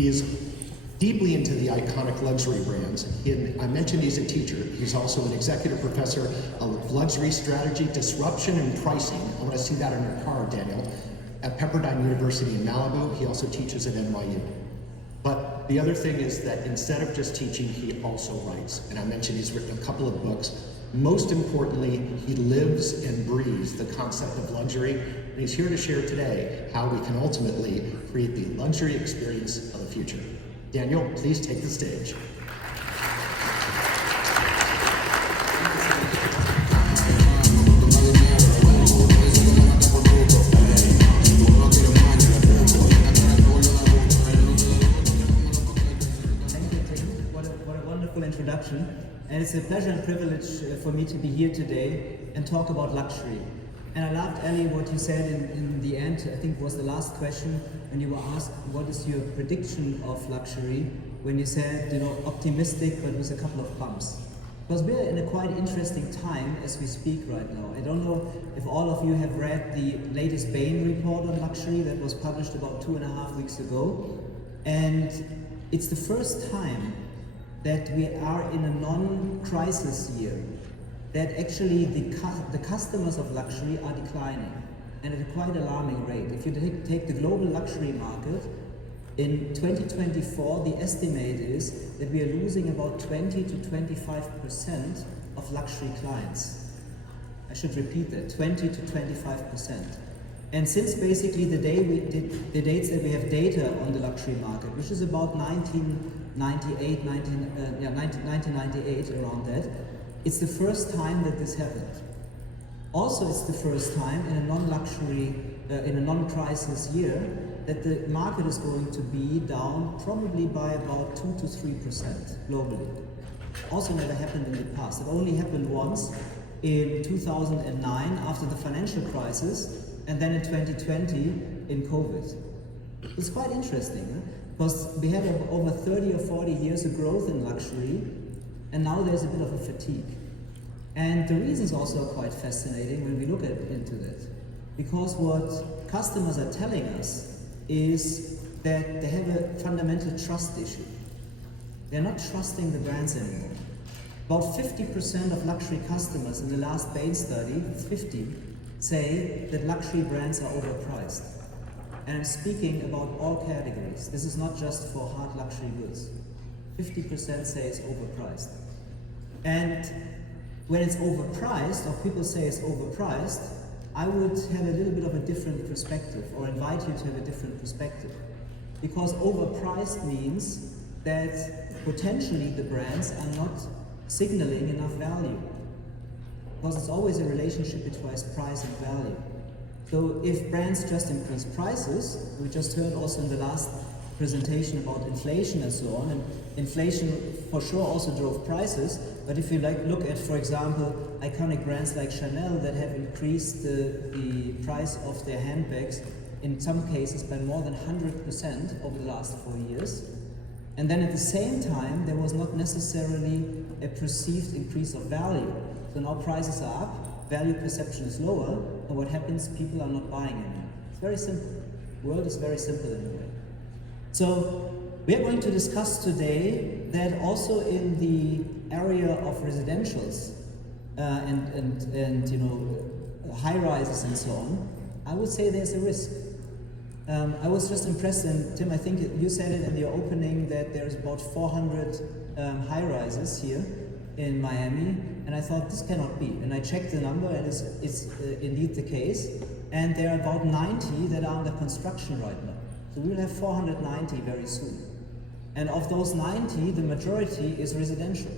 He is deeply into the iconic luxury brands. I mentioned he's a teacher. He's also an executive professor of luxury strategy, disruption, and pricing. I want to see that in your car, Daniel. At Pepperdine University in Malibu. He also teaches at NYU. But the other thing is that instead of just teaching, he also writes. And I mentioned he's written a couple of books. Most importantly, he lives and breathes the concept of luxury. And he's here to share today how we can ultimately create the luxury experience of the future. Daniel, please take the stage. Introduction, and it's a pleasure and privilege for me to be here today and talk about luxury. And I loved, Ali, what you said in the end. I think was the last question when you were asked what is your prediction of luxury, when you said, optimistic but with a couple of bumps. Because we're in a quite interesting time as we speak right now. I don't know if all of you have read the latest Bain report on luxury that was published about 2.5 weeks ago, and it's the first time that we are in a non-crisis year, that actually the customers of luxury are declining, and at a quite alarming rate. If you take the global luxury market, in 2024, the estimate is that we are losing about 20 to 25% of luxury clients. I should repeat that, 20 to 25%. And since basically the dates that we have data on the luxury market, which is about 1998, around that, it's the first time that this happened. Also, it's the first time in a non-luxury, in a non-crisis year, that the market is going to be down probably by about 2 to 3% globally. Also never happened in the past. It only happened once in 2009 after the financial crisis, and then in 2020 in COVID. It's quite interesting, because we had over 30 or 40 years of growth in luxury, and now there's a bit of a fatigue. And the reasons also are quite fascinating when we look into that. Because what customers are telling us is that they have a fundamental trust issue. They're not trusting the brands anymore. About 50% of luxury customers in the last Bain study, 50, say that luxury brands are overpriced. And I'm speaking about all categories. This is not just for hard luxury goods. 50% say it's overpriced. And when it's overpriced, or people say it's overpriced, I would have a little bit of a different perspective, or invite you to have a different perspective. Because overpriced means that potentially the brands are not signaling enough value. Because it's always a relationship between price and value. So if brands just increase prices, we just heard also in the last presentation about inflation and so on, and inflation for sure also drove prices, but if you look at, for example, iconic brands like Chanel that have increased the price of their handbags in some cases by more than 100% over the last 4 years, and then at the same time there was not necessarily a perceived increase of value. So now prices are up, value perception is lower, and what happens? People are not buying anymore. It's very simple. The world is very simple in a way. So we are going to discuss today that also in the area of residentials and high rises and so on, I would say there's a risk. I was just impressed, and Tim, I think you said it in your opening that there's about 400 high rises here in Miami, and I thought this cannot be. And I checked the number, and it's indeed the case. And there are about 90 that are under construction right now. So we will have 490 very soon. And of those 90, the majority is residential.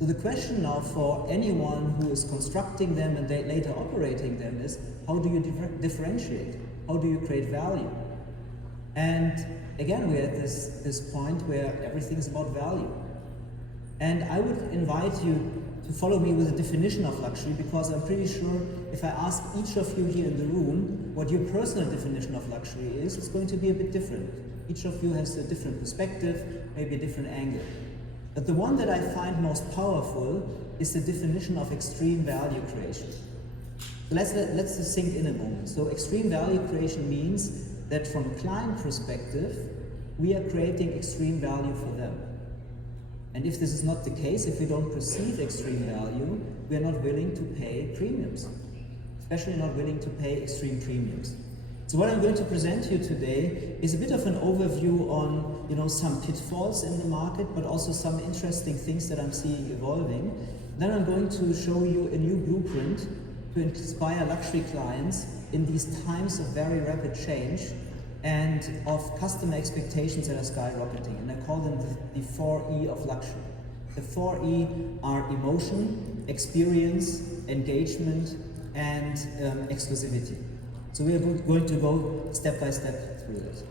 So the question now for anyone who is constructing them and later operating them is, how do you differentiate? How do you create value? And again, we're at this point where everything is about value. And I would invite you to follow me with a definition of luxury, because I'm pretty sure if I ask each of you here in the room what your personal definition of luxury is, it's going to be a bit different. Each of you has a different perspective, maybe a different angle. But the one that I find most powerful is the definition of extreme value creation. So let's just sink in a moment. So extreme value creation means that from a client perspective, we are creating extreme value for them. And if this is not the case, if we don't perceive extreme value, we are not willing to pay premiums, especially not willing to pay extreme premiums. So what I'm going to present to you today is a bit of an overview on, some pitfalls in the market, but also some interesting things that I'm seeing evolving. Then I'm going to show you a new blueprint to inspire luxury clients in these times of very rapid change and of customer expectations that are skyrocketing. And I call them the 4E of luxury. The 4E are emotion, experience, engagement, and exclusivity. So we are going to go step by step through it.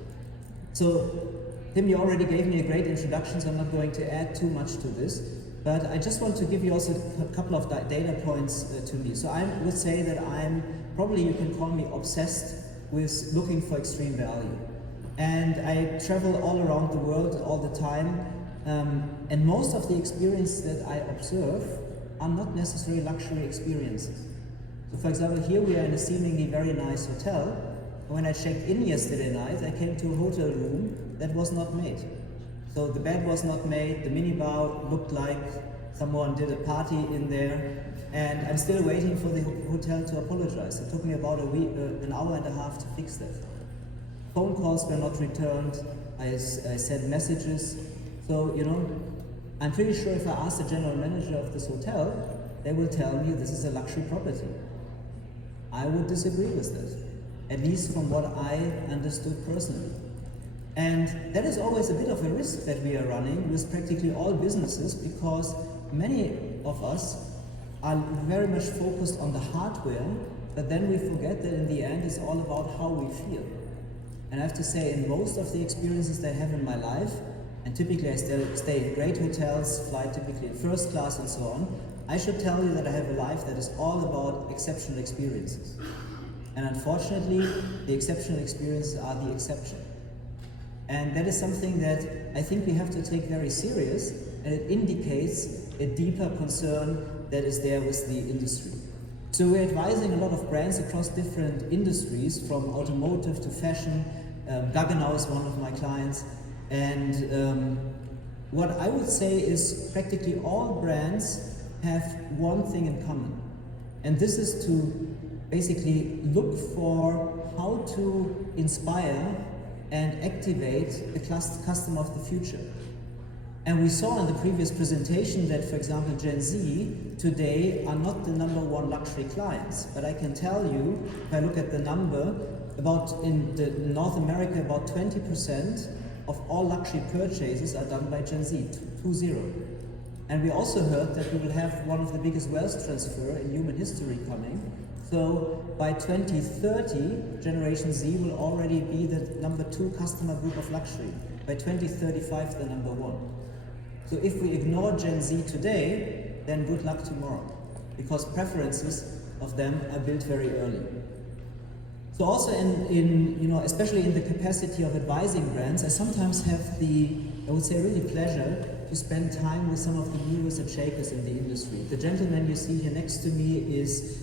So Tim, you already gave me a great introduction, so I'm not going to add too much to this. But I just want to give you also a couple of data points to me. So I would say that I'm probably, you can call me obsessed with looking for extreme value. And I travel all around the world all the time. And most of the experiences that I observe are not necessarily luxury experiences. So for example, here we are in a seemingly very nice hotel. When I checked in yesterday night, I came to a hotel room that was not made. So the bed was not made, the minibar looked like someone did a party in there, and I'm still waiting for the hotel to apologize. It took me about an hour and a half to fix that. Phone calls were not returned, I sent messages. So, I'm pretty sure if I ask the general manager of this hotel, they will tell me this is a luxury property. I would disagree with that, at least from what I understood personally. And that is always a bit of a risk that we are running with practically all businesses, because many of us are very much focused on the hardware, but then we forget that in the end it's all about how we feel. And I have to say, in most of the experiences that I have in my life, and typically I stay in great hotels, fly typically in first class and so on, I should tell you that I have a life that is all about exceptional experiences. And unfortunately, the exceptional experiences are the exception. And that is something that I think we have to take very serious, and it indicates a deeper concern that is there with the industry. So we're advising a lot of brands across different industries, from automotive to fashion. Gaggenau is one of my clients. And what I would say is practically all brands have one thing in common. And this is to basically look for how to inspire and activate the customer of the future. And we saw in the previous presentation that, for example, Gen Z today are not the #1 luxury clients. But I can tell you, if I look at the number, in North America, about 20% of all luxury purchases are done by Gen Z, 20. And we also heard that we will have one of the biggest wealth transfer in human history coming. So by 2030, Generation Z will already be the #2 customer group of luxury. By 2035, the #1. So if we ignore Gen Z today, then good luck tomorrow, because preferences of them are built very early. So also especially in the capacity of advising brands, I sometimes have I would say really pleasure to spend time with some of the movers and shakers in the industry. The gentleman you see here next to me is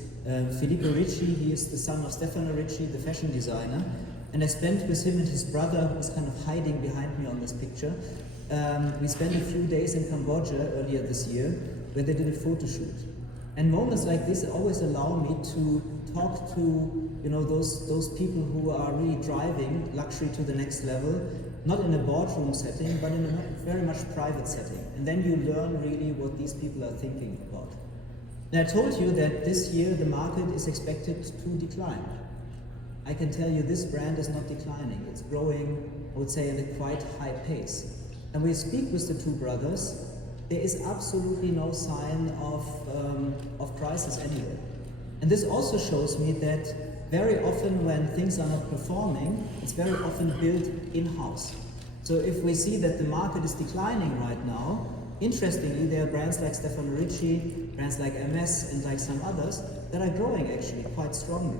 Filippo Ricci. He is the son of Stefano Ricci, the fashion designer. And I spent with him and his brother, who's kind of hiding behind me on this picture, we spent a few days in Cambodia earlier this year, where they did a photo shoot. And moments like this always allow me to talk to those people who are really driving luxury to the next level, not in a boardroom setting, but in a very much private setting. And then you learn really what these people are thinking about. And I told you that this year the market is expected to decline. I can tell you this brand is not declining. It's growing, I would say, at a quite high pace. And we speak with the two brothers, there is absolutely no sign of crisis anywhere. And this also shows me that very often when things are not performing, it's very often built in-house. So if we see that the market is declining right now, interestingly, there are brands like Stefano Ricci, brands like MS, and like some others that are growing actually quite strongly.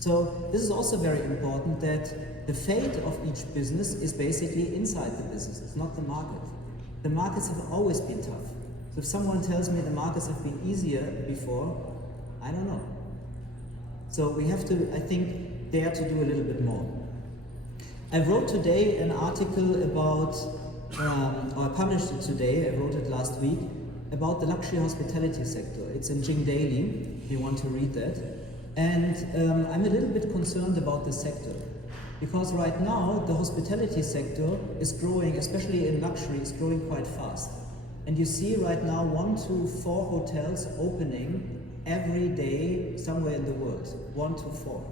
So this is also very important, that the fate of each business is basically inside the business, it's not the market. The markets have always been tough. So if someone tells me the markets have been easier before, I don't know. So we have to, I think, dare to do a little bit more. I wrote today an article about, or I published it today, I wrote it last week, about the luxury hospitality sector. It's in Jing Daily, if you want to read that. And I'm a little bit concerned about this sector. Because right now, the hospitality sector is growing, especially in luxury, is growing quite fast. And you see right now 1 to 4 hotels opening every day somewhere in the world. 1 to 4.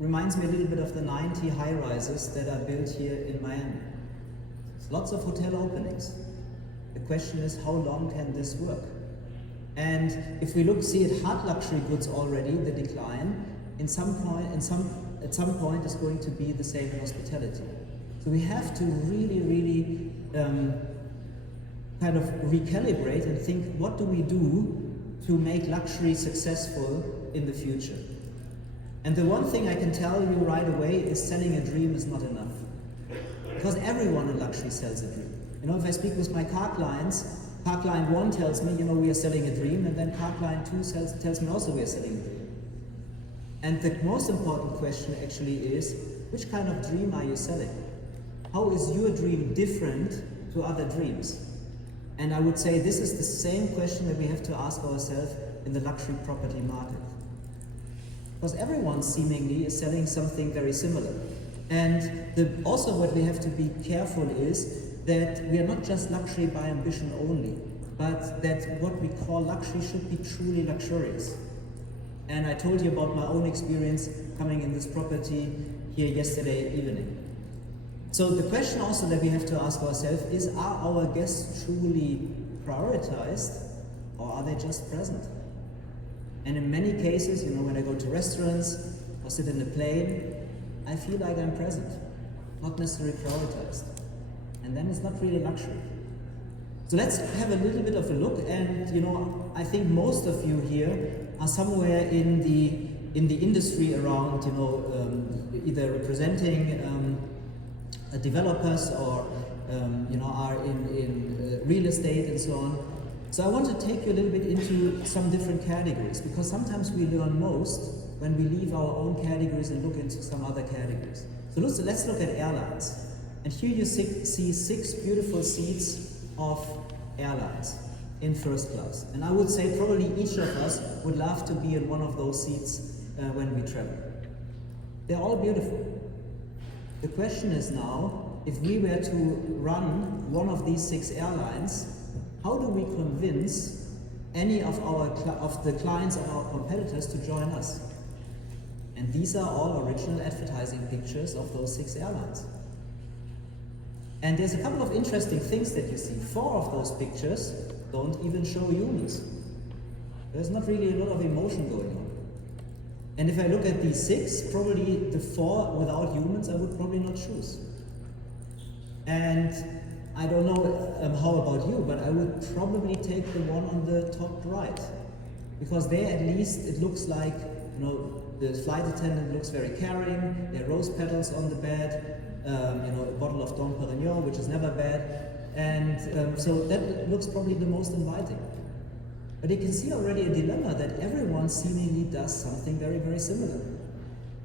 Reminds me a little bit of the 90 high-rises that are built here in Miami. Lots of hotel openings. The question is, how long can this work? And if we see at hard luxury goods already, the decline, at some point is going to be the same in hospitality. So we have to really kind of recalibrate and think, what do we do to make luxury successful in the future? And the one thing I can tell you right away is selling a dream is not enough. Because everyone in luxury sells a dream. You know, if I speak with my car clients, car client 1 tells me, you know, we are selling a dream, and then car client 2 tells me also we are selling a dream. And the most important question actually is, which kind of dream are you selling? How is your dream different to other dreams? And I would say this is the same question that we have to ask ourselves in the luxury property market. Because everyone seemingly is selling something very similar. And also what we have to be careful is that we are not just luxury by ambition only, but that what we call luxury should be truly luxurious. And I told you about my own experience coming in this property here yesterday evening. So the question also that we have to ask ourselves is, are our guests truly prioritized, or are they just present? And in many cases, you know, when I go to restaurants or sit in a plane, I feel like I'm present, not necessarily prioritized. And then it's not really luxury. So let's have a little bit of a look, and you know, I think most of you here are somewhere in the industry around, you know, either representing developers or you know, are in real estate and so on. So I want to take you a little bit into some different categories, because sometimes we learn most when we leave our own categories and look into some other categories. So let's look at airlines. And here you see 6 beautiful seats of airlines in first class. And I would say probably each of us would love to be in one of those seats when we travel. They're all beautiful. The question is now, if we were to run one of these 6 airlines, how do we convince any of the clients of our competitors to join us? And these are all original advertising pictures of those 6 airlines. And there's a couple of interesting things that you see. 4 of those pictures don't even show humans. There's not really a lot of emotion going on. And if I look at these 6, probably the 4 without humans I would probably not choose. And I don't know how about you, but I would probably take the one on the top right. Because there at least it looks like, you know, the flight attendant looks very caring, there are rose petals on the bed, you know, a bottle of Dom Perignon, which is never bad. And so that looks probably the most inviting. But you can see already a dilemma that everyone seemingly does something very, very similar.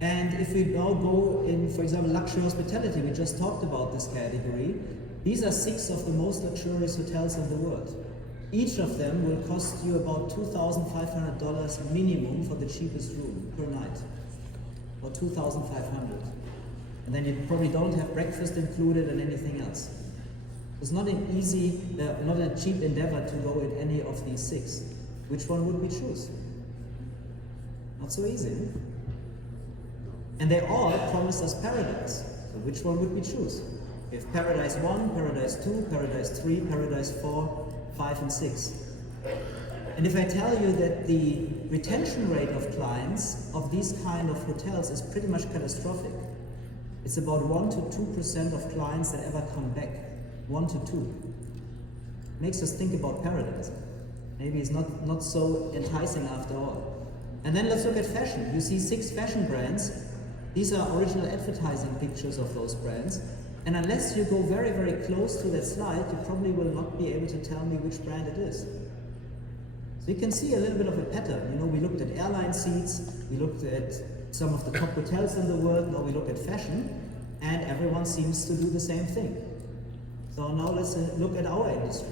And if we now go in, for example, luxury hospitality, we just talked about this category. These are 6 of the most luxurious hotels in the world. Each of them will cost you about $2,500 minimum for the cheapest room per night, or $2,500. And then you probably don't have breakfast included and anything else. It's not an easy, not a cheap endeavor to go in any of these 6. Which one would we choose? Not so easy. And they all promise us paradise. So which one would we choose? We have Paradise 1, Paradise 2, Paradise 3, Paradise 4, 5 and 6. And if I tell you that the retention rate of clients of these kind of hotels is pretty much catastrophic. It's about 1 to 2% of clients that ever come back. 1 to 2. Makes us think about paradise. Maybe it's not so enticing after all. And then let's look at fashion. You see 6 fashion brands. These are original advertising pictures of those brands. And unless you go very, very close to that slide, you probably will not be able to tell me which brand it is. So you can see a little bit of a pattern. You know, we looked at airline seats, we looked at some of the top hotels in the world, now we look at fashion. and everyone seems to do the same thing. So now let's look at our industry.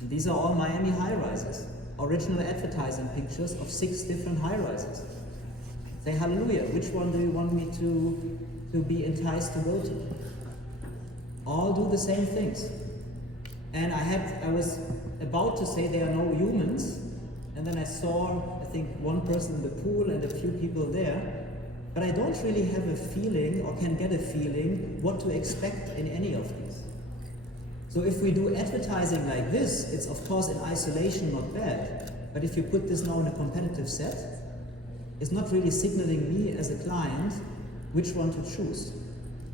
And these are all Miami high-rises, original advertising pictures of 6 different high-rises. Say hallelujah, which one do you want me to be enticed to go to? All do the same things. And I was about to say there are no humans, and then I saw, I think, one person in the pool and a few people there, but I don't really have a feeling or can get a feeling what to expect in any of these. So if we do advertising like this, it's of course in isolation not bad, but if you put this now in a competitive set, it's not really signaling me as a client which one to choose,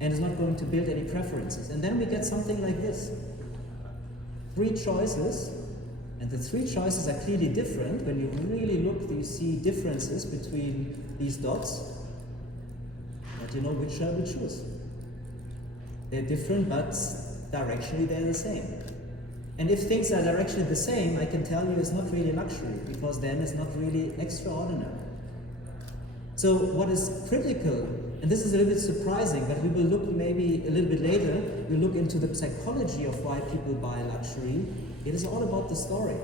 and it's not going to build any preferences. And then we get something like this. 3 choices, and the 3 choices are clearly different. When you really look, you see differences between these dots, but you know which shall we choose. They're different, but directionally they're the same. And if things are directionally the same, I can tell you it's not really luxury, because then it's not really extraordinary. So what is critical, and this is a little bit surprising, but we will look maybe a little bit later, we'll look into the psychology of why people buy luxury. It is all about the story.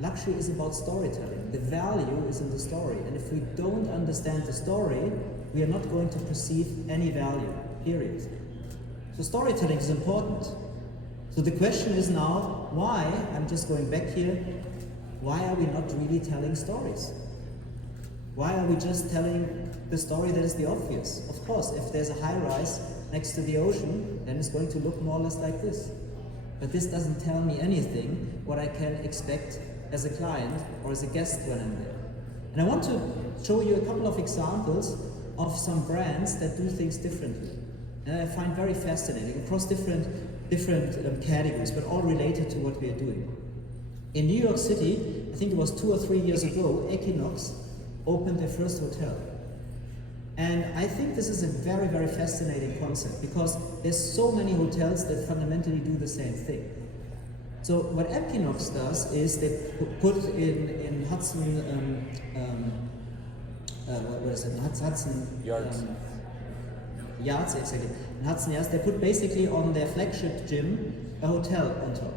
Luxury is about storytelling. The value is in the story. And if we don't understand the story, we are not going to perceive any value, period. So storytelling is important. So the question is now, why, I'm just going back here, why are we not really telling stories? Why are we just telling the story that is the obvious? Of course, if there's a high-rise next to the ocean, then it's going to look more or less like this. But this doesn't tell me anything what I can expect as a client or as a guest when I'm there. And I want to show you a couple of examples of some brands that do things differently. And I find very fascinating across different categories, but all related to what we are doing. In New York City, I think it was 2 or 3 years ago, Equinox opened their first hotel. And I think this is a very, very fascinating concept, because there's so many hotels that fundamentally do the same thing. So what Equinox does is they put in Hudson, what is it? Hudson Yards. Yards, exactly. In Hudson Yards, they put basically on their flagship gym a hotel on top.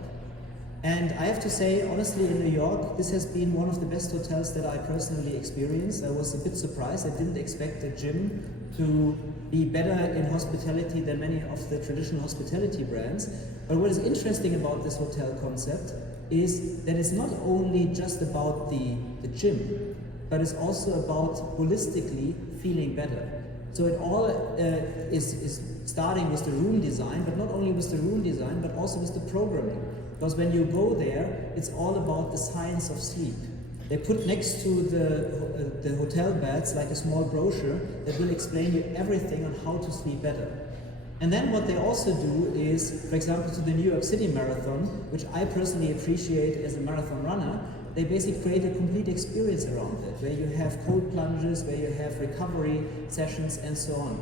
And I have to say, honestly, in New York, this has been one of the best hotels that I personally experienced. I was a bit surprised. I didn't expect a gym to be better in hospitality than many of the traditional hospitality brands. But what is interesting about this hotel concept is that it's not only just about the gym, but it's also about holistically feeling better. So it all is starting with the room design, but not only with the room design, but also with the programming. Because when you go there, it's all about the science of sleep. They put next to the hotel beds like a small brochure that will explain you everything on how to sleep better. And then what they also do is, for example, to the New York City Marathon, which I personally appreciate as a marathon runner, they basically create a complete experience around it, where you have cold plunges, where you have recovery sessions, and so on.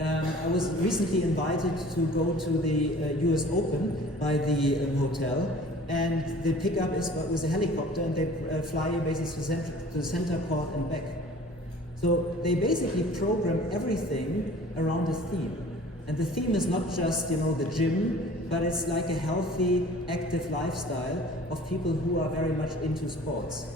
I was recently invited to go to the US Open by the hotel, and the pickup is with a helicopter, and they fly you basically to the center court and back. So they basically program everything around a theme. And the theme is not just, the gym, but it's like a healthy, active lifestyle of people who are very much into sports.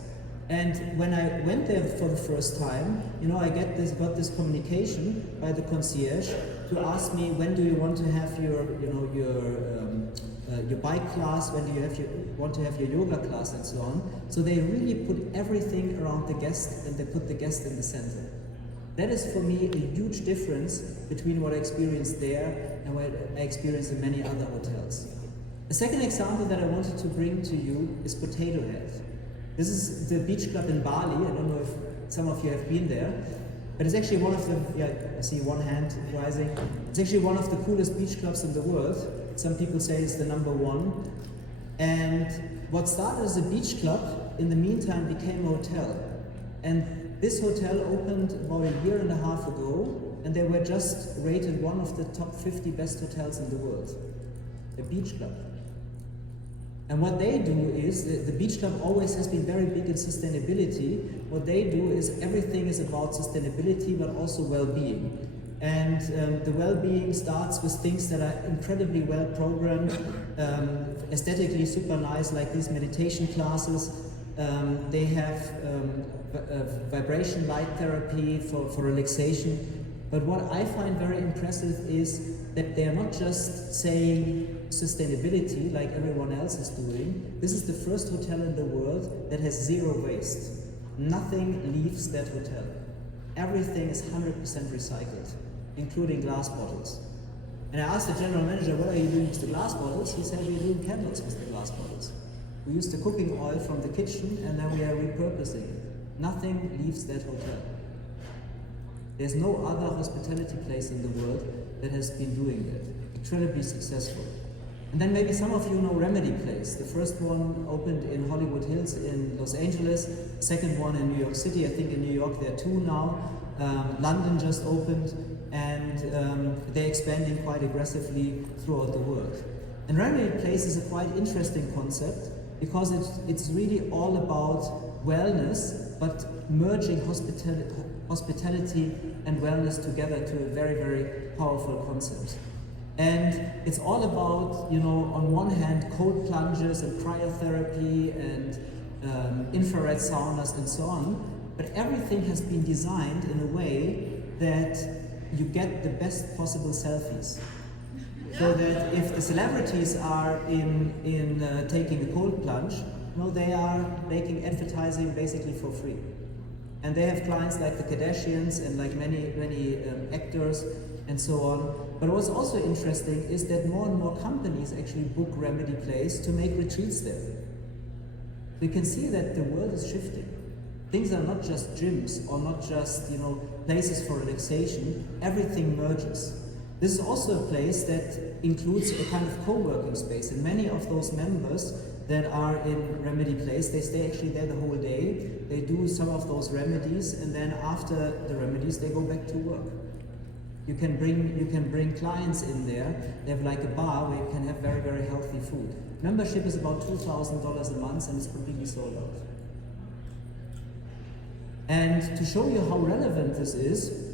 And when I went there for the first time, I got this communication by the concierge to ask me, when do you want to have your bike class, when do you want to have your yoga class, and so on. So they really put everything around the guest, and they put the guest in the center. That is for me a huge difference between what I experienced there and what I experienced in many other hotels. A second example that I wanted to bring to you is Potato Head. This is the beach club in Bali. I don't know if some of you have been there, but it's actually one of the, I see one hand rising. It's actually one of the coolest beach clubs in the world. Some people say it's the #1. And what started as a beach club, in the meantime became a hotel. And this hotel opened about a year and a half ago, and they were just rated one of the top 50 best hotels in the world. A beach club. And what they do is, the beach club always has been very big in sustainability. What they do is everything is about sustainability, but also well-being. And the well-being starts with things that are incredibly well programmed, aesthetically super nice, like these meditation classes. They have vibration light therapy for relaxation. But what I find very impressive is that they are not just saying sustainability like everyone else is doing. This is the first hotel in the world that has zero waste. Nothing leaves that hotel. Everything is 100% recycled, including glass bottles. And I asked the general manager, what are you doing with the glass bottles? He said, we're doing candles with the glass bottles. We use the cooking oil from the kitchen and then we are repurposing it. Nothing leaves that hotel. There's no other hospitality place in the world that has been doing that. Incredibly successful. And then maybe some of you know Remedy Place. The first one opened in Hollywood Hills in Los Angeles, second one in New York City. I think in New York there are two now. London just opened, and they're expanding quite aggressively throughout the world. And Remedy Place is a quite interesting concept because it's really all about wellness, but merging hospitality and wellness together to a very, very powerful concept. And it's all about, you know, on one hand, cold plunges and cryotherapy and infrared saunas and so on, but everything has been designed in a way that you get the best possible selfies. So that if the celebrities are in taking a cold plunge, no, they are making advertising basically for free. And they have clients like the Kardashians and like many actors and so on. But what's also interesting is that more and more companies actually book Remedy Place to make retreats there. We can see that the world is shifting. Things are not just gyms or not just, you know, places for relaxation. Everything merges. This is also a place that includes a kind of co-working space, and many of those members that are in Remedy Place, they stay actually there the whole day. They do some of those remedies, and then after the remedies, they go back to work. You can bring clients in there. They have like a bar where you can have very, very healthy food. Membership is about $2,000 a month, and it's completely sold out. And to show you how relevant this is,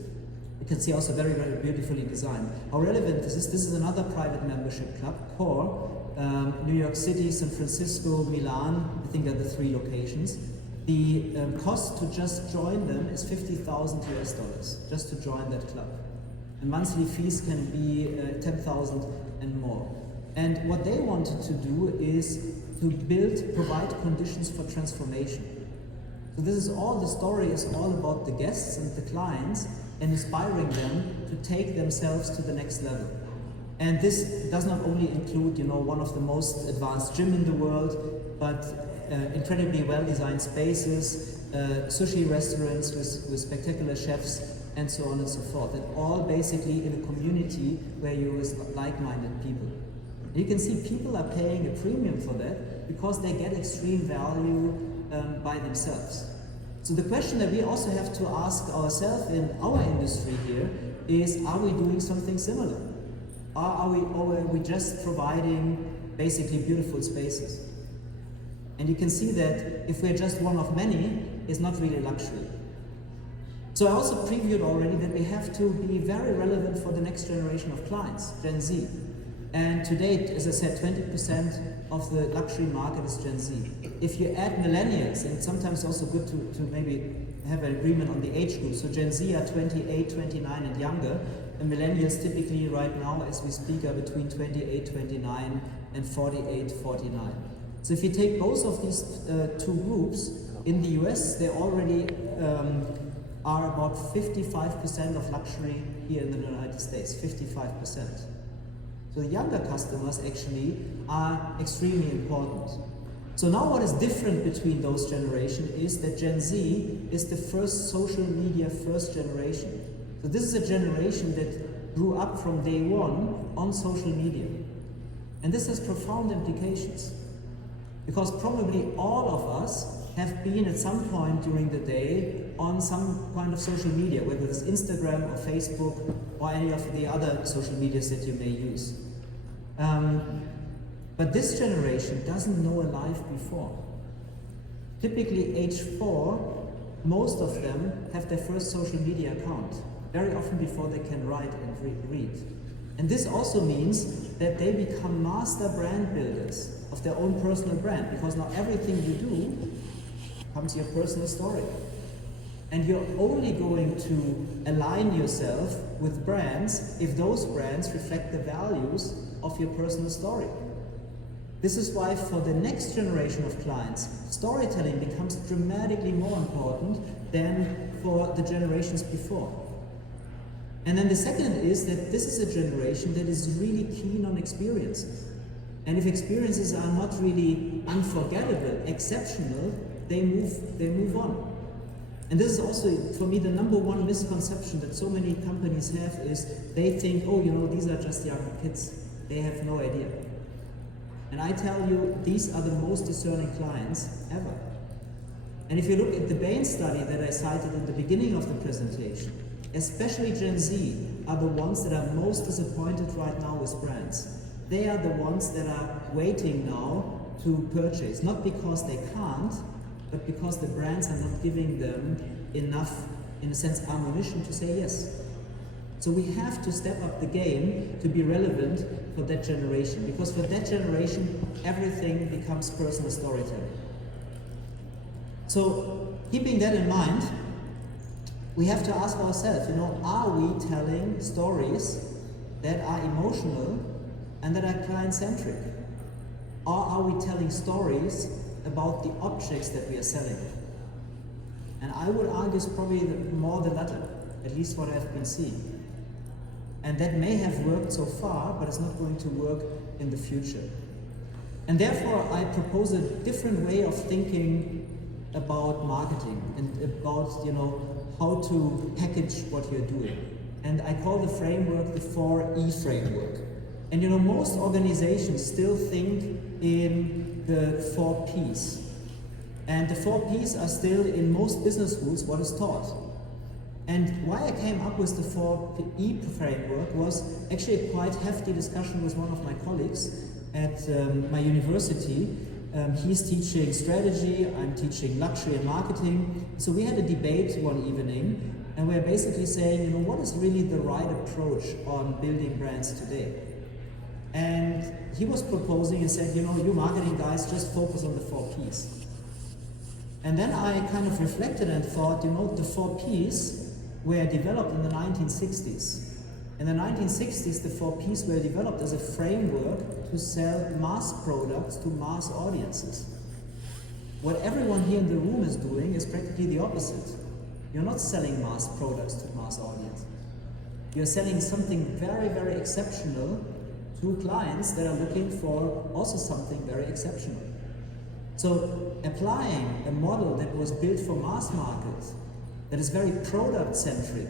you can see also very, very beautifully designed. How relevant this is another private membership club, CORE, New York City, San Francisco, Milan, I think are the three locations. The cost to just join them is $50,000 US, just to join that club. And monthly fees can be 10,000 and more. And what they wanted to do is to provide conditions for transformation. So this is all, the story is all about the guests and the clients and inspiring them to take themselves to the next level. And this does not only include, you know, one of the most advanced gym in the world, but incredibly well-designed spaces, sushi restaurants with spectacular chefs, and so on and so forth. And all basically in a community where you're with like-minded people. And you can see people are paying a premium for that because they get extreme value by themselves. So the question that we also have to ask ourselves in our industry here is, are we doing something similar? Or are we just providing basically beautiful spaces? And you can see that if we're just one of many, it's not really luxury. So I also previewed already that we have to be very relevant for the next generation of clients, Gen Z. And to date, as I said, 20% of the luxury market is Gen Z. If you add millennials, and it's sometimes also good to maybe have an agreement on the age group. So Gen Z are 28, 29 and younger, and millennials typically right now, as we speak, are between 28, 29 and 48, 49. So if you take both of these two groups, in the US, they already are about 55% of luxury here in the United States, 55%. So the younger customers actually are extremely important. So now what is different between those generations is that Gen Z is the first social media first generation. So this is a generation that grew up from day one on social media. And this has profound implications. Because probably all of us have been at some point during the day on some kind of social media, whether it's Instagram or Facebook or any of the other social medias that you may use. But this generation doesn't know a life before. Typically age 4, most of them have their first social media account. very often before they can write and read. And this also means that they become master brand builders of their own personal brand, because now everything you do becomes your personal story. And you're only going to align yourself with brands if those brands reflect the values of your personal story. This is why for the next generation of clients, storytelling becomes dramatically more important than for the generations before. And then the second is that this is a generation that is really keen on experiences. And if experiences are not really unforgettable, exceptional, they move on. And this is also, for me, the number one misconception that so many companies have is they think, oh, these are just young kids. They have no idea. And I tell you, these are the most discerning clients ever. And if you look at the Bain study that I cited at the beginning of the presentation, especially Gen Z are the ones that are most disappointed right now with brands. They are the ones that are waiting now to purchase, not because they can't, but because the brands are not giving them enough, in a sense, ammunition to say yes. So we have to step up the game to be relevant for that generation, because for that generation, everything becomes personal storytelling. So keeping that in mind, we have to ask ourselves, are we telling stories that are emotional and that are client-centric? Or are we telling stories about the objects that we are selling? And I would argue it's probably more the latter, at least what I've been seeing. And that may have worked so far, but it's not going to work in the future. And therefore, I propose a different way of thinking about marketing and about, how to package what you're doing. And I call the framework the 4E framework. And most organizations still think in the 4 Ps. And the 4 Ps are still in most business schools what is taught. And why I came up with the 4E framework was actually a quite hefty discussion with one of my colleagues at my university. He's teaching strategy, I'm teaching luxury and marketing. So we had a debate one evening, and we're basically saying, what is really the right approach on building brands today? And he was proposing and said, you marketing guys just focus on the 4 Ps. And then I kind of reflected and thought, the 4 Ps were developed in the 1960s. In the 1960s, the 4 Ps were developed as a framework to sell mass products to mass audiences. What everyone here in the room is doing is practically the opposite. You're not selling mass products to mass audience. You're selling something very, very exceptional to clients that are looking for also something very exceptional. So applying a model that was built for mass markets, that is very product-centric,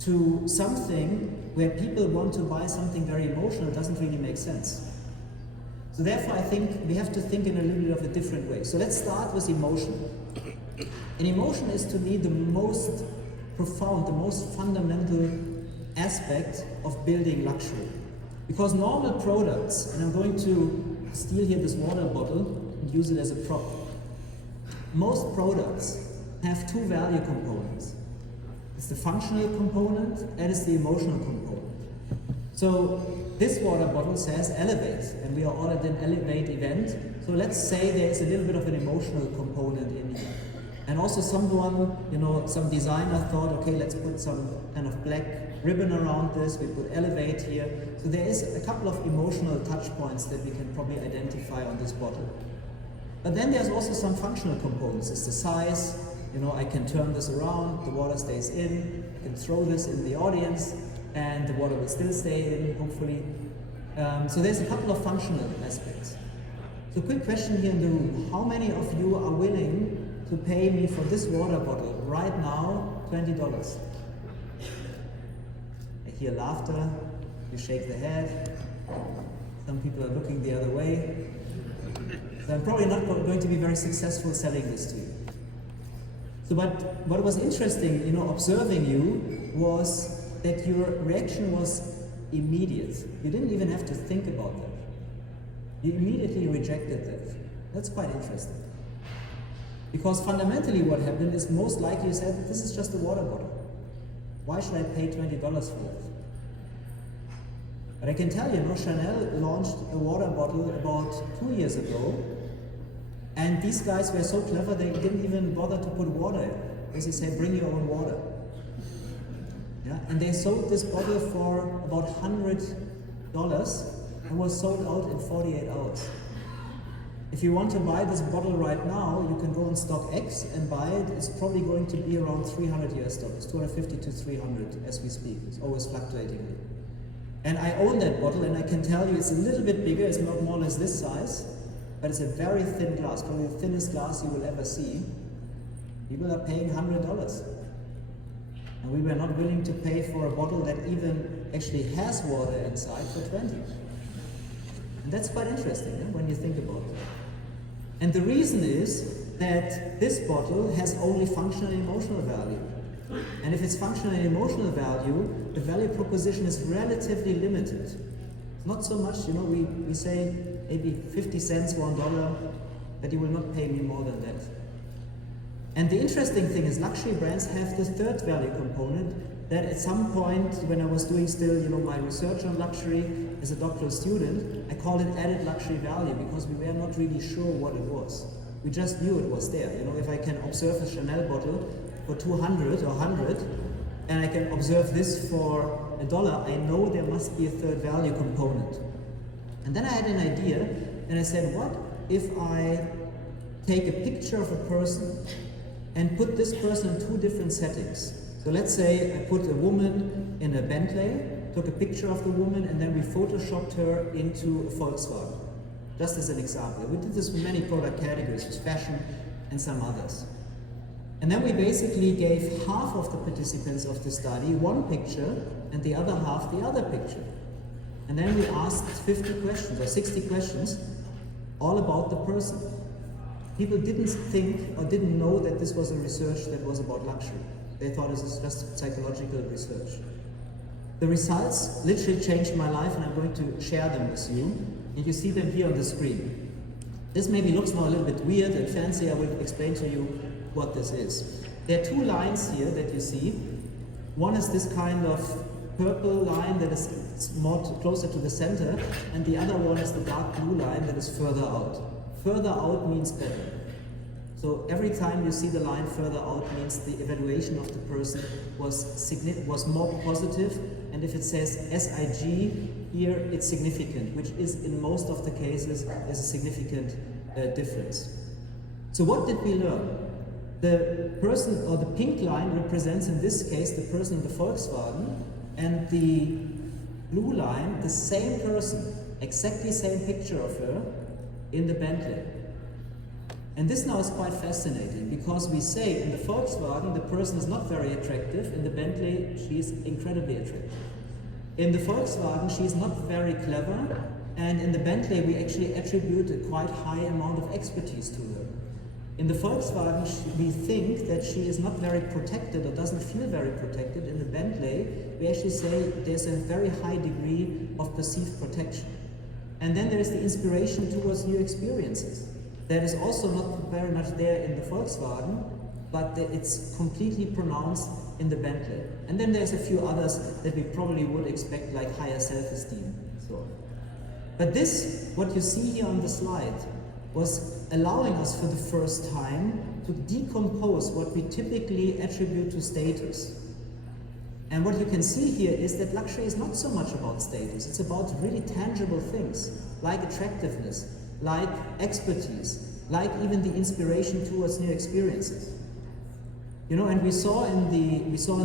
to something where people want to buy something very emotional doesn't really make sense. So therefore I think we have to think in a little bit of a different way. So let's start with emotion. And emotion is to me the most profound, the most fundamental aspect of building luxury. Because normal products, and I'm going to steal here this water bottle and use it as a prop. Most products have 2 value components. It's the functional component and it's the emotional component. So this water bottle says Elevate, and we are all at an Elevate event. So let's say there is a little bit of an emotional component in here. And also someone, some designer thought, okay, let's put some kind of black ribbon around this, we put Elevate here. So there is a couple of emotional touch points that we can probably identify on this bottle. But then there's also some functional components. It's the size, I can turn this around, the water stays in, I can throw this in the audience, and the water will still stay in, hopefully. So there's a couple of functional aspects. So quick question here in the room. How many of you are willing to pay me for this water bottle right now, $20? I hear laughter, you shake the head, some people are looking the other way. So I'm probably not going to be very successful selling this to you. So, but what was interesting, observing you, was that your reaction was immediate. You didn't even have to think about that. You immediately rejected that. That's quite interesting. Because fundamentally what happened is most likely you said, this is just a water bottle. Why should I pay $20 for that? But I can tell you, Chanel launched a water bottle about 2 years ago, and these guys were so clever they didn't even bother to put water in. They said, bring your own water. Yeah? And they sold this bottle for about $100 and was sold out in 48 hours. If you want to buy this bottle right now, you can go on StockX and buy it. It's probably going to be around $300 US, 250 to 300 as we speak. It's always fluctuating. And I own that bottle, and I can tell you it's a little bit bigger. It's not more or less this size, but it's a very thin glass, probably the thinnest glass you will ever see. People are paying $100. And we were not willing to pay for a bottle that even actually has water inside for 20. And that's quite interesting when you think about it. And the reason is that this bottle has only functional and emotional value. And if it's functional and emotional value, the value proposition is relatively limited. Not so much, we say maybe 50 cents, $1, but you will not pay me more than that. And the interesting thing is luxury brands have the third value component that at some point when I was doing still my research on luxury as a doctoral student, I called it added luxury value because we were not really sure what it was. We just knew it was there. If I can observe a Chanel bottle for 200 or 100 and I can observe this for $1, I know there must be a third value component. And then I had an idea and I said, what if I take a picture of a person and put this person in two different settings? So let's say I put a woman in a Bentley, took a picture of the woman, and then we photoshopped her into a Volkswagen. Just as an example. We did this with many product categories, with fashion and some others. And then we basically gave half of the participants of the study one picture and the other half the other picture. And then we asked 50 questions or 60 questions all about the person. People didn't think or didn't know that this was a research that was about luxury. They thought this was just psychological research. The results literally changed my life, and I'm going to share them with you. And you see them here on the screen. This maybe looks now a little bit weird and fancy. I will explain to you what this is. There are two lines here that you see. One is this kind of purple line that is more closer to the center, and the other one is the dark blue line that is further out. Further out means better. So every time you see the line further out means the evaluation of the person was more positive, and if it says SIG here, it's significant, which is in most of the cases is a significant difference. So what did we learn? The person, or the pink line, represents in this case the person in the Volkswagen, and the blue line, the same person, exactly same picture of her in the Bentley. And this now is quite fascinating because we say in the Volkswagen the person is not very attractive, in the Bentley she is incredibly attractive. In the Volkswagen she is not very clever, and in the Bentley we actually attribute a quite high amount of expertise to her. In the Volkswagen we think that she is not very protected or doesn't feel very protected. In the Bentley we actually say there's a very high degree of perceived protection. And then there is the inspiration towards new experiences. That is also not very much there in the Volkswagen, but it's completely pronounced in the Bentley. And then there's a few others that we probably would expect, like higher self-esteem and so on. But this, what you see here on the slide, was allowing us for the first time to decompose what we typically attribute to status. And what you can see here is that luxury is not so much about status, it's about really tangible things, like attractiveness, like expertise, like even the inspiration towards new experiences. And we saw in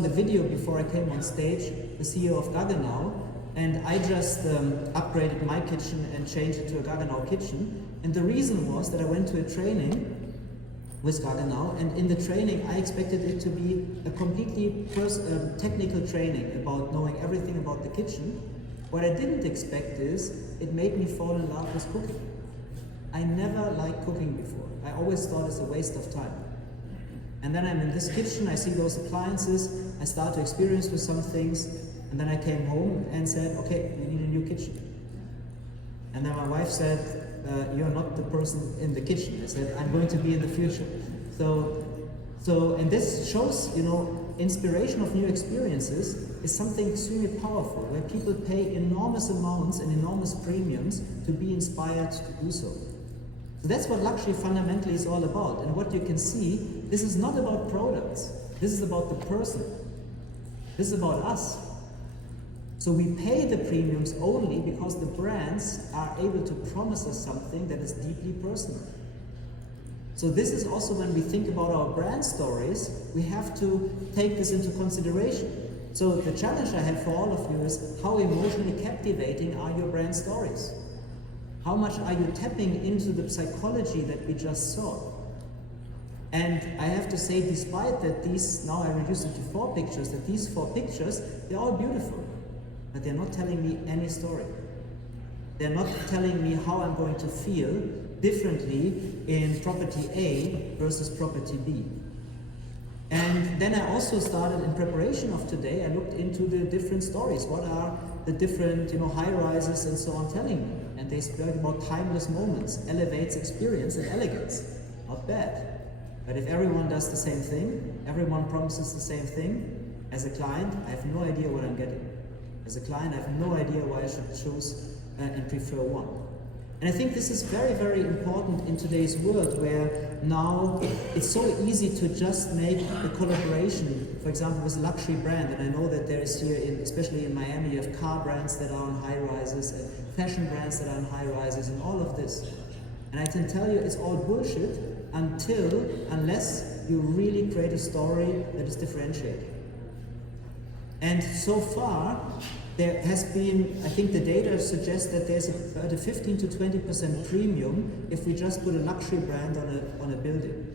the video before I came on stage the CEO of Gaggenau, and I just upgraded my kitchen and changed it to a Gaggenau kitchen. And the reason was that I went to a training with Gaggenau, and in the training I expected it to be a completely technical training about knowing everything about the kitchen. What I didn't expect is it made me fall in love with cooking. I never liked cooking before. I always thought it's a waste of time. And then I'm in this kitchen, I see those appliances, I start to experience with some things, and then I came home and said, okay, we need a new kitchen. And then my wife said, you're not the person in the kitchen. I said, I'm going to be in the future. So, and this shows, inspiration of new experiences is something extremely powerful, where people pay enormous amounts and enormous premiums to be inspired to do so. So that's what luxury fundamentally is all about. And what you can see, this is not about products. This is about the person. This is about us. So we pay the premiums only because the brands are able to promise us something that is deeply personal. So this is also when we think about our brand stories, we have to take this into consideration. So the challenge I have for all of you is, how emotionally captivating are your brand stories? How much are you tapping into the psychology that we just saw? And I have to say, despite that these, now I reduced it to 4 pictures, that these 4 pictures, they're all beautiful, but they're not telling me any story. They're not telling me how I'm going to feel differently in property A versus property B. And then I also started, in preparation of today, I looked into the different stories. What are the different, high-rises and so on telling me? And they spoke about timeless moments, elevates experience and elegance. Not bad. But if everyone does the same thing, everyone promises the same thing, as a client, I have no idea what I'm getting. As a client, I have no idea why I should choose and prefer one. And I think this is very, very important in today's world, where now it's so easy to just make a collaboration, for example, with a luxury brand. And I know that there is here, especially in Miami, you have car brands that are on high rises and fashion brands that are on high rises and all of this. And I can tell you it's all bullshit unless you really create a story that is differentiating. And so far, there has been, I think the data suggests that there's about a 15 to 20% premium if we just put a luxury brand on a building.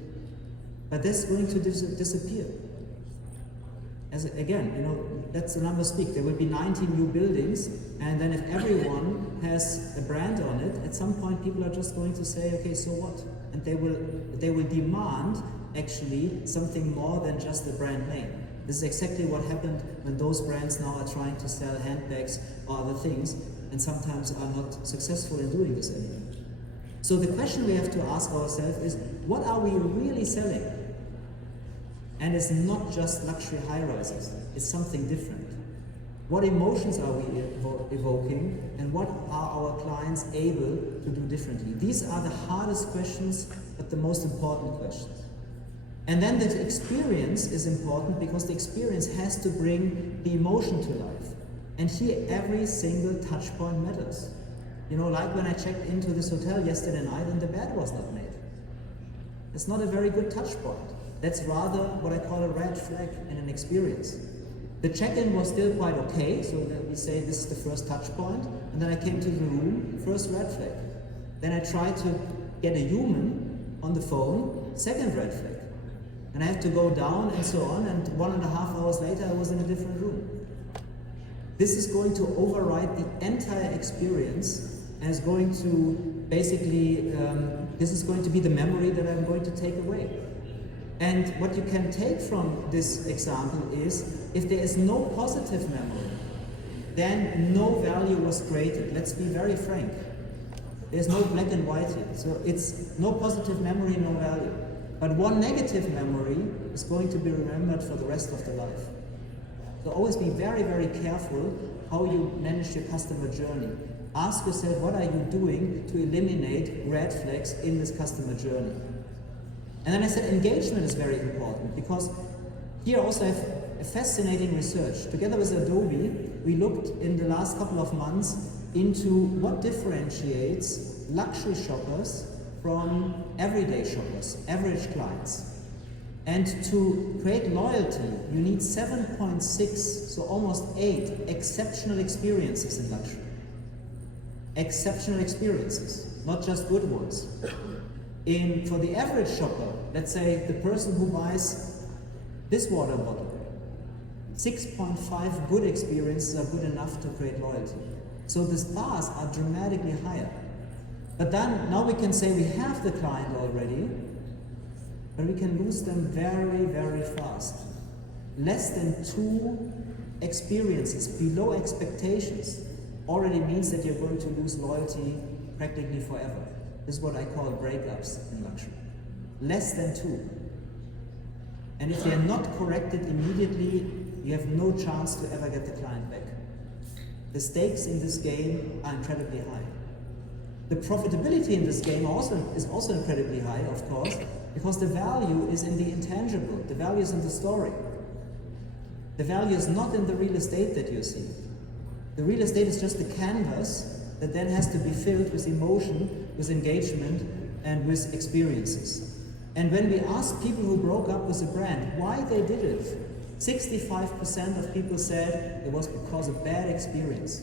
But that's going to disappear. Again, that's the numbers speak. There will be 90 new buildings, and then if everyone has a brand on it, at some point people are just going to say, okay, so what? And they will demand actually something more than just the brand name. This is exactly what happened when those brands now are trying to sell handbags or other things, and sometimes are not successful in doing this anymore. So the question we have to ask ourselves is, what are we really selling? And it's not just luxury high-rises, it's something different. What emotions are we evoking, and what are our clients able to do differently? These are the hardest questions, but the most important questions. And then the experience is important, because the experience has to bring the emotion to life. And here every single touch point matters. Like when I checked into this hotel yesterday night and the bed was not made. It's not a very good touch point. That's rather what I call a red flag in an experience. The check-in was still quite okay, so that we say this is the first touch point, and then I came to the room, first red flag. Then I tried to get a human on the phone, second red flag. And I had to go down and so on, and 1.5 hours later I was in a different room. This is going to override the entire experience, and is going to basically, this is going to be the memory that I'm going to take away. And what you can take from this example is, if there is no positive memory, then no value was created. Let's be very frank. There's no black and white here. So it's no positive memory, no value. But one negative memory is going to be remembered for the rest of the life. So always be very, very careful how you manage your customer journey. Ask yourself, what are you doing to eliminate red flags in this customer journey? And then I said engagement is very important, because here also I have a fascinating research. Together with Adobe, we looked in the last couple of months into what differentiates luxury shoppers from everyday shoppers, average clients. And to create loyalty, you need 7.6, so almost 8 exceptional experiences in luxury. Exceptional experiences, not just good ones. For the average shopper, let's say the person who buys this water bottle, 6.5 good experiences are good enough to create loyalty. So the bars are dramatically higher. But then, now we can say we have the client already, but we can lose them very, very fast. Less than 2 experiences below expectations already means that you're going to lose loyalty practically forever. This is what I call breakups in luxury. Less than 2. And if they are not corrected immediately, you have no chance to ever get the client back. The stakes in this game are incredibly high. The profitability in this game is also incredibly high, of course, because the value is in the intangible. The value is in the story. The value is not in the real estate that you see. The real estate is just a canvas that then has to be filled with emotion, with engagement, and with experiences. And when we ask people who broke up with a brand why they did it, 65% of people said it was because of bad experience.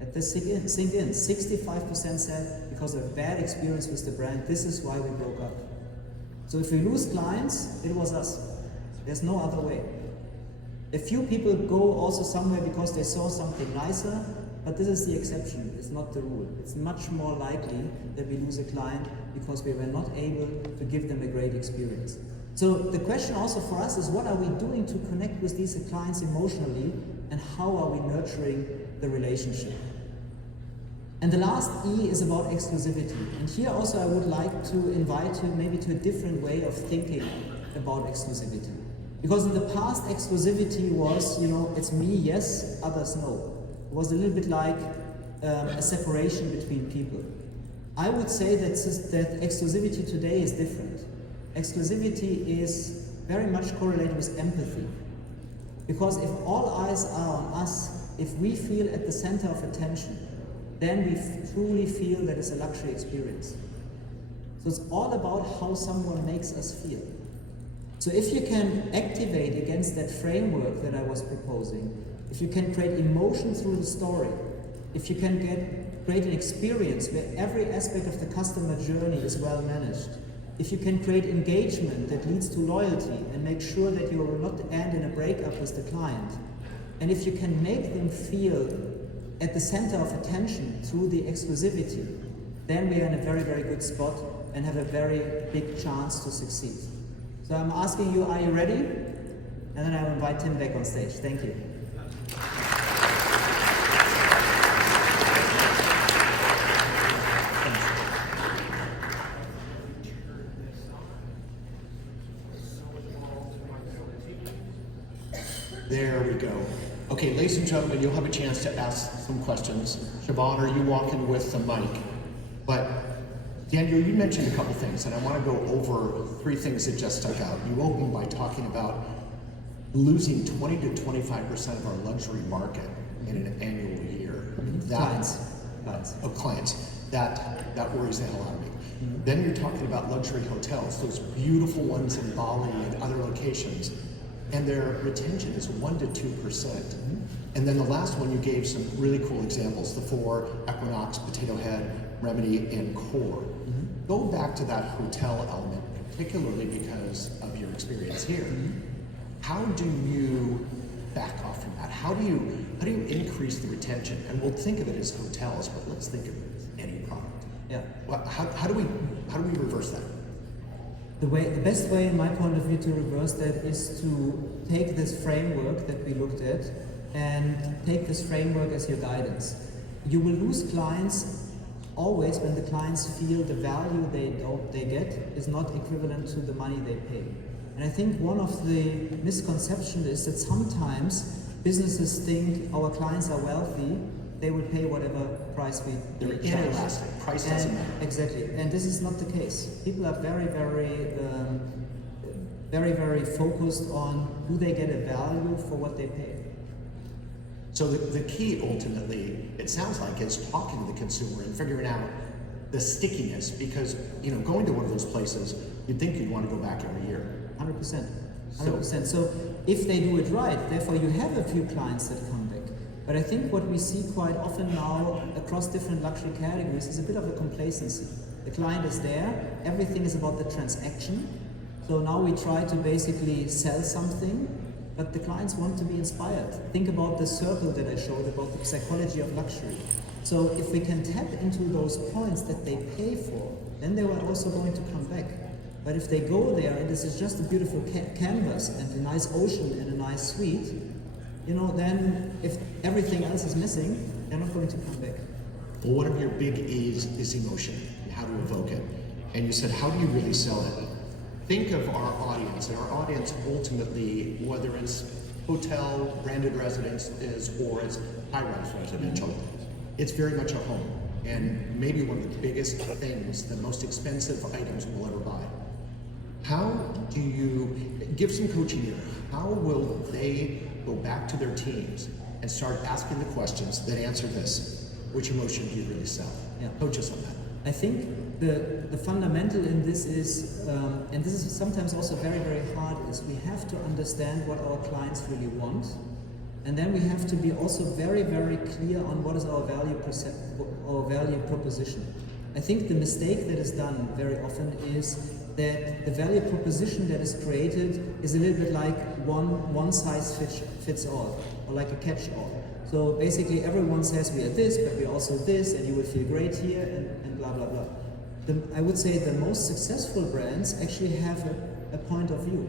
Let this sink in. 65% said because of a bad experience with the brand, this is why we broke up. So if we lose clients, it was us. There's no other way. A few people go also somewhere because they saw something nicer, but this is the exception, it's not the rule. It's much more likely that we lose a client because we were not able to give them a great experience. So the question also for us is, what are we doing to connect with these clients emotionally, and how are we nurturing the relationship? And the last E is about exclusivity. And here also I would like to invite you maybe to a different way of thinking about exclusivity. Because in the past, exclusivity was, it's me, yes, others, no. It was a little bit like a separation between people. I would say that exclusivity today is different. Exclusivity is very much correlated with empathy. Because if all eyes are on us, if we feel at the center of attention, then we truly feel that it's a luxury experience. So it's all about how someone makes us feel. So if you can activate against that framework that I was proposing, if you can create emotion through the story, if you can create an experience where every aspect of the customer journey is well managed, if you can create engagement that leads to loyalty and make sure that you will not end in a breakup with the client, and if you can make them feel at the center of attention through the exclusivity, then we are in a very, very good spot and have a very big chance to succeed. So I'm asking you, are you ready? And then I will invite Tim back on stage. Thank you. There we go. Okay, ladies and gentlemen, you'll have a chance to ask some questions. Siobhan, are you walking with the mic? But Daniel, you mentioned a couple things, and I want to go over 3 things that just stuck out. You opened by talking about losing 20 to 25% of our luxury market in an annual year. Clients. Clients. That worries the hell out of me. Then you're talking about luxury hotels, those beautiful ones in Bali and other locations, and their retention is 1 to 2%. And then the last one, you gave some really cool examples, the 4, Equinox, Potato Head, Remedy, and Core. Go back to that hotel element, particularly because of your experience here. How do you back off from that? How do you increase the retention? And we'll think of it as hotels, but let's think of it as any product. Yeah. Well, how do we reverse that? The best way, in my point of view, to reverse that is to take this framework that we looked at and take this framework as your guidance. You will lose clients always when the clients feel the value they get is not equivalent to the money they pay. And I think one of the misconceptions is that sometimes businesses think our clients are wealthy, they will pay whatever price we They're charge. inelastic. Price doesn't matter. Exactly, and this is not the case. People are very, very focused on do they get a value for what they pay. So the key ultimately, it sounds like, is talking to the consumer and figuring out the stickiness, because going to one of those places, you'd think you'd want to go back every year. 100%. 100%. So if they do it right, therefore you have a few clients that come back. But I think what we see quite often now across different luxury categories is a bit of a complacency. The client is there, everything is about the transaction. So now we try to basically sell something, but the clients want to be inspired. Think about the circle that I showed about the psychology of luxury. So if we can tap into those points that they pay for, then they are also going to come back. But if they go there and this is just a beautiful canvas and a nice ocean and a nice suite, then if everything else is missing, they're not going to come back. Well, one of your big E's is emotion and how to evoke it. And you said, how do you really sell it? think of our audience, and our audience ultimately, whether it's hotel, branded residences, or it's high-rise residential, it's very much a home. And maybe one of the biggest things, the most expensive items we'll ever buy. How do you, give some coaching here, how will they go back to their teams and start asking the questions that answer this? Which emotion do you really sell? Yeah. Coach us on that. I think the fundamental in this is, and this is sometimes also very, very hard, is we have to understand what our clients really want. And then we have to be also very, very clear on what is our value proposition. I think the mistake that is done very often is that the value proposition that is created is a little bit like one size fits all, or like a catch-all. So basically everyone says we are this, but we're also this, and you will feel great here, and blah, blah, blah. I would say the most successful brands actually have a point of view.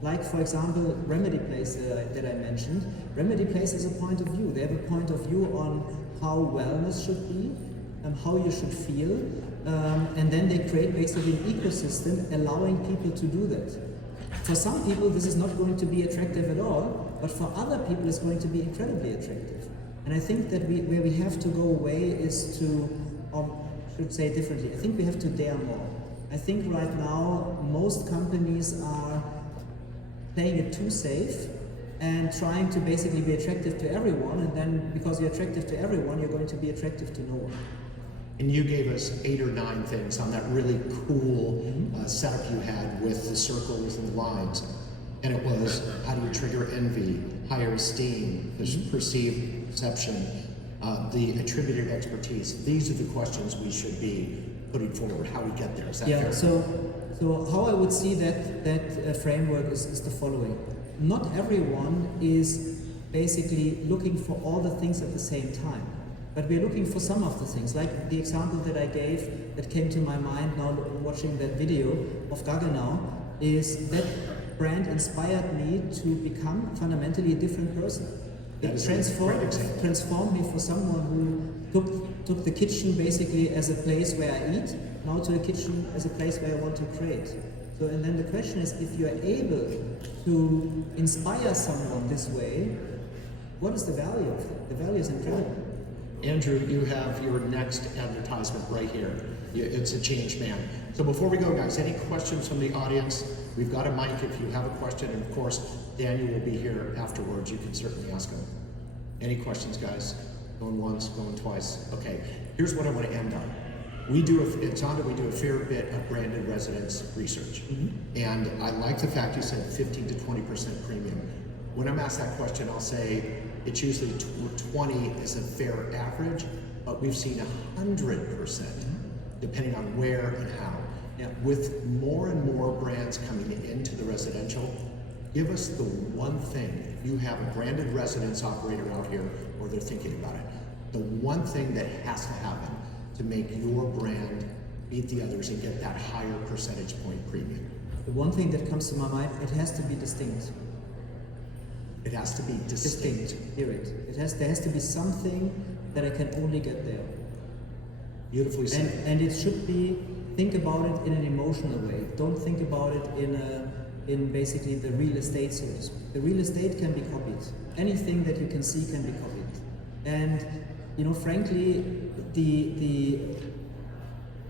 Like, for example, Remedy Place that I mentioned. Remedy Place has a point of view. They have a point of view on how wellness should be, how you should feel, and then they create basically an ecosystem allowing people to do that. For some people, this is not going to be attractive at all, but for other people, it's going to be incredibly attractive. And I think that where we have to go away is to, should say differently, I think we have to dare more. I think right now, most companies are playing it too safe and trying to basically be attractive to everyone, and then because you're attractive to everyone, you're going to be attractive to no one. And you gave us 8 or 9 things on that really cool setup you had with the circles and the lines. And it was, how do you trigger envy, higher esteem, perceived perception, the attributed expertise. These are the questions we should be putting forward, how we get there. Is that fair? So how I would see that framework is the following. Not everyone is basically looking for all the things at the same time. But we're looking for some of the things, like the example that I gave that came to my mind now watching that video of Gaggenau, is that brand inspired me to become fundamentally a different person. It transformed me for someone who took the kitchen basically as a place where I eat, now to a kitchen as a place where I want to create. So, and then the question is, if you are able to inspire someone this way, what is the value of it? The value is incredible. Andrew, you have your next advertisement right here. It's a changed man. So before we go, guys, any questions from the audience? We've got a mic if you have a question, and of course, Daniel will be here afterwards. You can certainly ask him. Any questions, guys? Going once, going twice. Okay, here's what I want to end on. We do a fair bit of branded residence research. And I like the fact you said 15 to 20% premium. When I'm asked that question, I'll say, it's usually 20 is a fair average, but we've seen 100%, depending on where and how. Yeah. With more and more brands coming into the residential, give us the one thing, if you have a branded residence operator out here, or they're thinking about it, the one thing that has to happen to make your brand beat the others and get that higher percentage point premium. The one thing that comes to my mind, it has to be distinct. It has to be distinct. Period. There has to be something that I can only get there. Beautifully said. And it should be, think about it in an emotional way. Don't think about it in basically the real estate service. The real estate can be copied. Anything that you can see can be copied. And you know, frankly,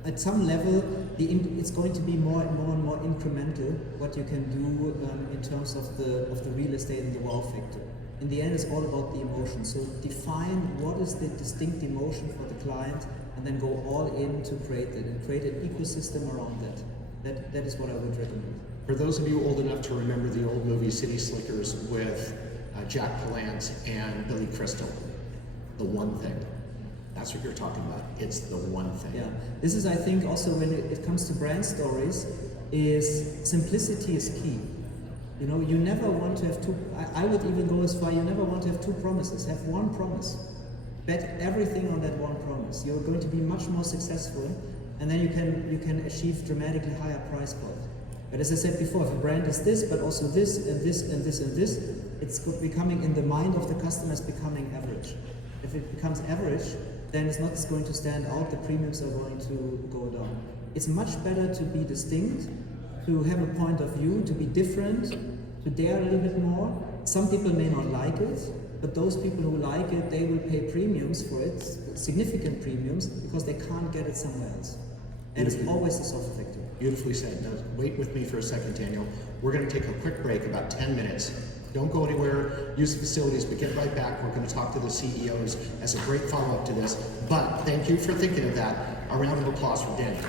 at some level, it's going to be more and more incremental what you can do in terms of the real estate and the wow factor. In the end, it's all about the emotion. So define what is the distinct emotion for the client, and then go all in to create it and create an ecosystem around that. That is what I would recommend. For those of you old enough to remember the old movie City Slickers with Jack Palance and Billy Crystal, the one thing. That's what you're talking about. It's the one thing. Yeah. This is, I think, also when it comes to brand stories, is simplicity is key. You know, you never want to have two, I would even go as far, you never want to have two promises. Have one promise. Bet everything on that one promise. You're going to be much more successful, and then you can achieve dramatically higher price point. But as I said before, if a brand is this, but also this, and this, and this, and this, it's becoming, in the mind of the customer, it's becoming average. If it becomes average, then it's not going to stand out, the premiums are going to go down. It's much better to be distinct, to have a point of view, to be different, to dare a little bit more. Some people may not like it, but those people who like it, they will pay premiums for it, significant premiums, because they can't get it somewhere else. And it's always the soft factor. Beautifully said. Now, wait with me for a second, Daniel. We're going to take a quick break, about 10 minutes. Don't go anywhere, use the facilities, but get right back. We're going to talk to the CEOs as a great follow-up to this. But thank you for thinking of that. A round of applause for Daniel.